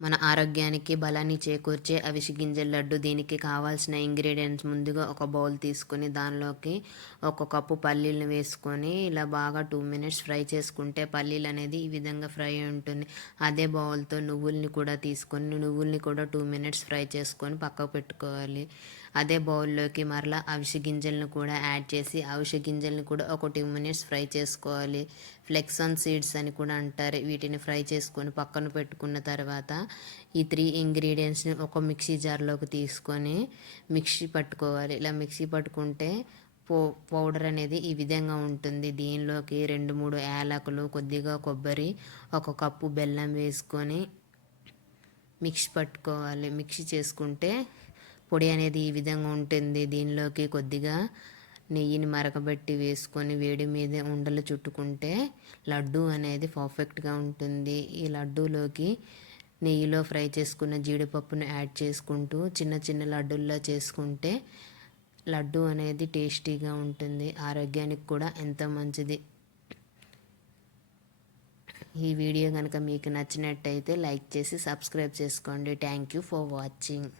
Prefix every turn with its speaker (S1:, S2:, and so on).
S1: మన ఆరోగ్యానికి బలాన్ని చేకూర్చే అవిసి గింజల లడ్డు దీనికి కావాల్సిన ఇంగ్రీడియంట్స్ ముందుగా ఒక బౌల్ తీసుకొని దానిలోకి ఒక కప్పు పల్లీలను వేసుకొని ఇలా బాగా టూ మినిట్స్ ఫ్రై చేసుకుంటే పల్లీలు అనేది ఈ విధంగా ఫ్రై ఉంటుంది. అదే బౌల్తో నువ్వుల్ని కూడా తీసుకొని నువ్వుల్ని కూడా టూ మినిట్స్ ఫ్రై చేసుకొని పక్కకు పెట్టుకోవాలి. అదే బౌల్లోకి మరలా అవిసి గింజలను కూడా యాడ్ చేసి అవిసి గింజలను కూడా ఒక టూ మినిట్స్ ఫ్రై చేసుకోవాలి. ఫ్లెక్సాన్ సీడ్స్ అని కూడా అంటారు. వీటిని ఫ్రై చేసుకొని పక్కన పెట్టుకున్న తర్వాత ఈ త్రీ ఇంగ్రీడియంట్స్ని ఒక మిక్సీ జార్లోకి తీసుకొని మిక్సీ పట్టుకోవాలి. ఇలా మిక్సీ పట్టుకుంటే పో పౌడర్ అనేది ఈ విధంగా ఉంటుంది. దీనిలోకి రెండు మూడు యాలకులు కొద్దిగా కొబ్బరి ఒక కప్పు బెల్లం వేసుకొని మిక్సీ పట్టుకోవాలి. మిక్సీ చేసుకుంటే పొడి అనేది ఈ విధంగా ఉంటుంది. దీనిలోకి కొద్దిగా నెయ్యిని మరకబెట్టి వేసుకొని వేడి మీద ఉండలు చుట్టుకుంటే లడ్డు అనేది పర్ఫెక్ట్గా ఉంటుంది. ఈ లడ్డూలోకి నెయ్యిలో ఫ్రై చేసుకున్న జీడిపప్పును యాడ్ చేసుకుంటూ చిన్న చిన్న లడ్డూల్లో చేసుకుంటే లడ్డు అనేది టేస్టీగా ఉంటుంది ఆరోగ్యానికి కూడా ఎంతో మంచిది. ఈ వీడియో కనుక మీకు నచ్చినట్టయితే లైక్ చేసి సబ్స్క్రైబ్ చేసుకోండి. Thank you for watching.